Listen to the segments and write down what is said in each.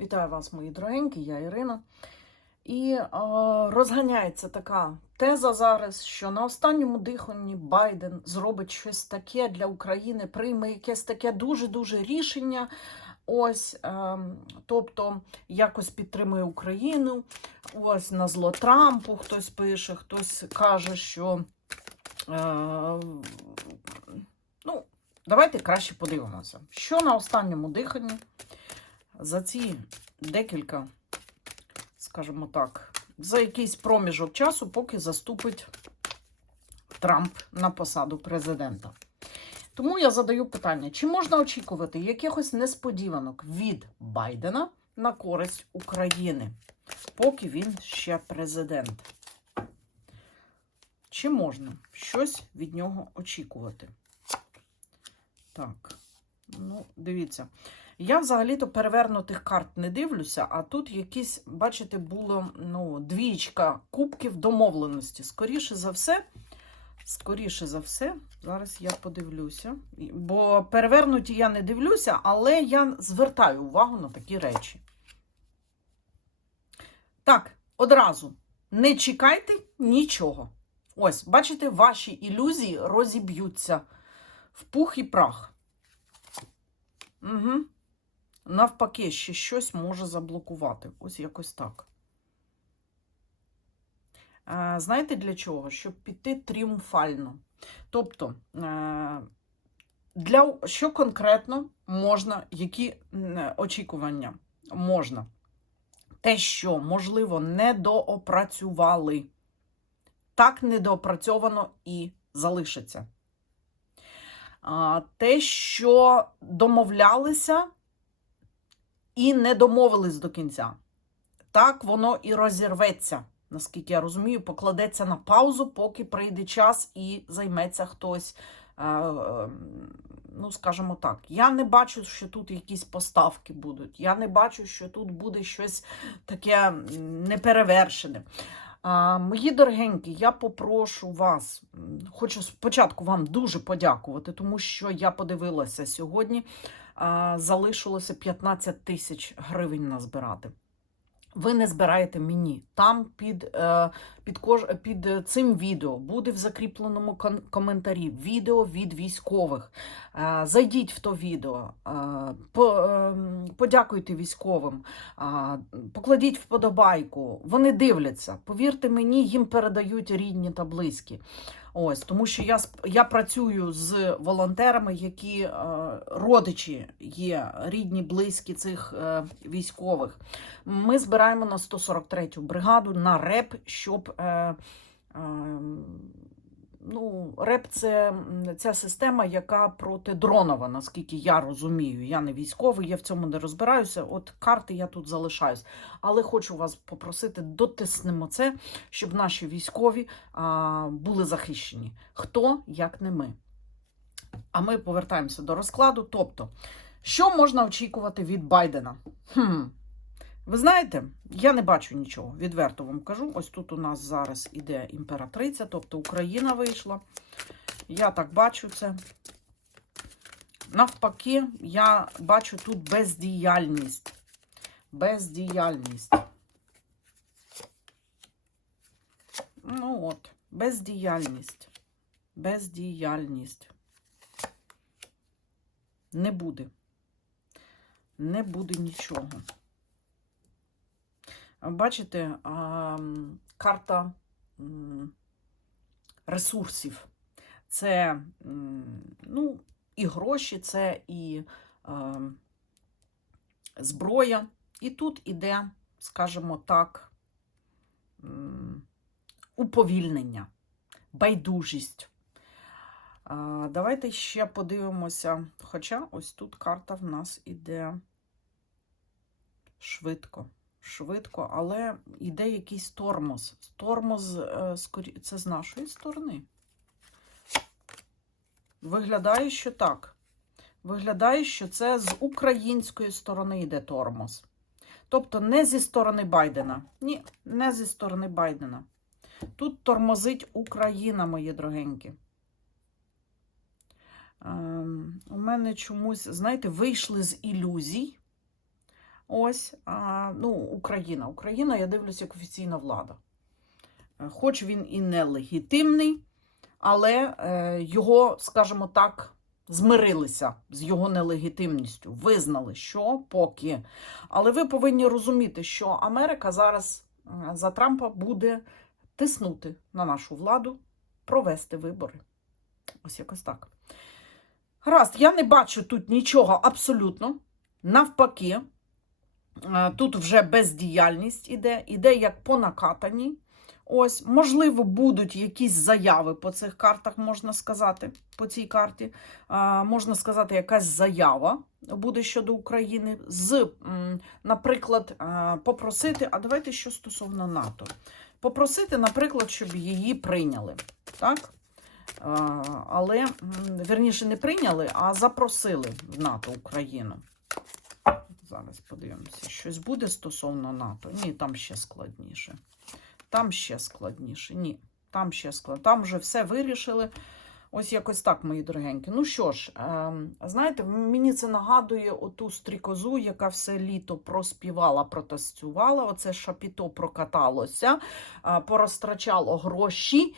Вітаю вас, мої дорогенькі, я Ірина. І е, розганяється така теза зараз, що на останньому диханні Байден зробить щось таке для України, прийме якесь таке дуже-дуже рішення. Ось, е, тобто якось підтримує Україну. Ось на зло Трампу хтось пише, хтось каже, що. Е, ну, давайте краще подивимося, що на останньому диханні за ці декілька, скажімо так, за якийсь проміжок часу, поки заступить Трамп на посаду президента. Тому я задаю питання: чи можна очікувати якихось несподіванок від Байдена на користь України, поки він ще президент? Чи можна щось від нього очікувати? Так, ну, дивіться. Я взагалі-то перевернутих карт не дивлюся, а тут якісь, бачите, було ну, двічка кубків домовленості. Скоріше за все, скоріше за все, зараз я подивлюся. Бо перевернуті я не дивлюся, але я звертаю увагу на такі речі. Так, одразу не чекайте нічого. Ось, бачите, ваші ілюзії розіб'ються в пух і прах. Угу. Навпаки, ще щось може заблокувати. Ось якось так. Е, Знаєте для чого? Щоб піти тріумфально. Тобто, е, для, що конкретно можна, які очікування можна? Те, що, можливо, недоопрацювали. Так недоопрацьовано і залишиться. Те, що домовлялися і не домовились до кінця. Так воно і розірветься, наскільки я розумію, покладеться на паузу, поки прийде час і займеться хтось. е, Ну, скажімо так, я не бачу, що тут якісь поставки будуть. Я не бачу, що тут буде щось таке неперевершене. Мої дорогенькі, я попрошу вас, хочу спочатку вам дуже подякувати, тому що я подивилася сьогодні, залишилося 15 тисяч гривень назбирати. Ви не збираєте мені. Там під, е, під, кож, під цим відео буде в закріпленому коментарі відео від військових. Е, Зайдіть в то відео, е, по, е, подякуйте військовим, покладіть вподобайку. Вони дивляться. Повірте мені, їм передають рідні та близькі. Ось, тому що я, я працюю з волонтерами, які е, родичі є, рідні, близькі цих е, військових. Ми збираємо на 143-ю бригаду на РЕП, щоб. Е, е, ну, РЕП це ця система, яка протидронова, наскільки я розумію. Я не військовий, я в цьому не розбираюся. От карти я тут залишаюсь. Але хочу вас попросити, дотиснемо це, щоб наші військові а, були захищені. Хто, як не ми. А ми повертаємося до розкладу. Тобто, що можна очікувати від Байдена? Хм. Ви знаєте, я не бачу нічого, відверто вам кажу. Ось тут у нас зараз іде імператриця, тобто Україна вийшла. Я так бачу це. Навпаки, я бачу тут бездіяльність. Бездіяльність. Ну от, бездіяльність. Бездіяльність. Не буде. Не буде нічого. Бачите, карта ресурсів. Це ну, і гроші, це і зброя. І тут іде, скажімо так, уповільнення, байдужість. Давайте ще подивимося. Хоча ось тут карта в нас іде швидко швидко, але йде якийсь тормоз. Тормоз е, це з нашої сторони. Виглядає, що так. Виглядає, що це з української сторони йде тормоз. Тобто не зі сторони Байдена. Ні, не зі сторони Байдена. Тут тормозить Україна, мої дорогенькі. Ем, у мене чомусь, знаєте, вийшли з ілюзій. Ось, ну, Україна. Україна, я дивлюся, як офіційна влада. Е, Хоч він і нелегітимний, але е, його, скажімо так, змирилися з його нелегітимністю, визнали, що поки. Але ви повинні розуміти, що Америка зараз е, за Трампа буде тиснути на нашу владу, провести вибори. Ось якось так. Гаразд, я не бачу тут нічого абсолютно. Навпаки, тут вже бездіяльність іде, іде як по накатаній. Ось, можливо, будуть якісь заяви по цих картах, можна сказати, по цій карті. А, можна сказати, якась заява буде щодо України з, наприклад, попросити, а давайте що стосовно НАТО. Попросити, наприклад, щоб її прийняли. Так? Але, верніше, не прийняли, а запросили в НАТО Україну. Зараз подивимося, щось буде стосовно НАТО. Ні, там ще складніше. Там ще складніше. Ні, там ще складніше. Там вже все вирішили. Ось якось так, мої дорогенькі. Ну що ж, е, знаєте, мені це нагадує оту стрікозу, яка все літо проспівала, протестувала. Оце шапіто прокаталося, е, порозтрачало гроші.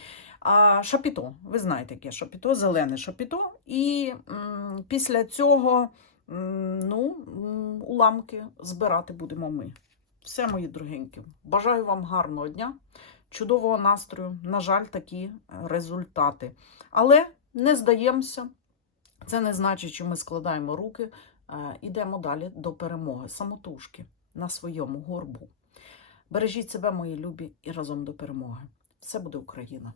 Шапіто, ви знаєте, яке шапіто, зелене шапіто. І м, після цього ну, уламки збирати будемо ми. Все, мої дорогенькі. Бажаю вам гарного дня, чудового настрою. На жаль, такі е, результати. Але не здаємося. Це не значить, що ми складаємо руки, е, ідемо далі до перемоги. Самотужки на своєму горбу. Бережіть себе, мої любі, і разом до перемоги. Все буде Україна!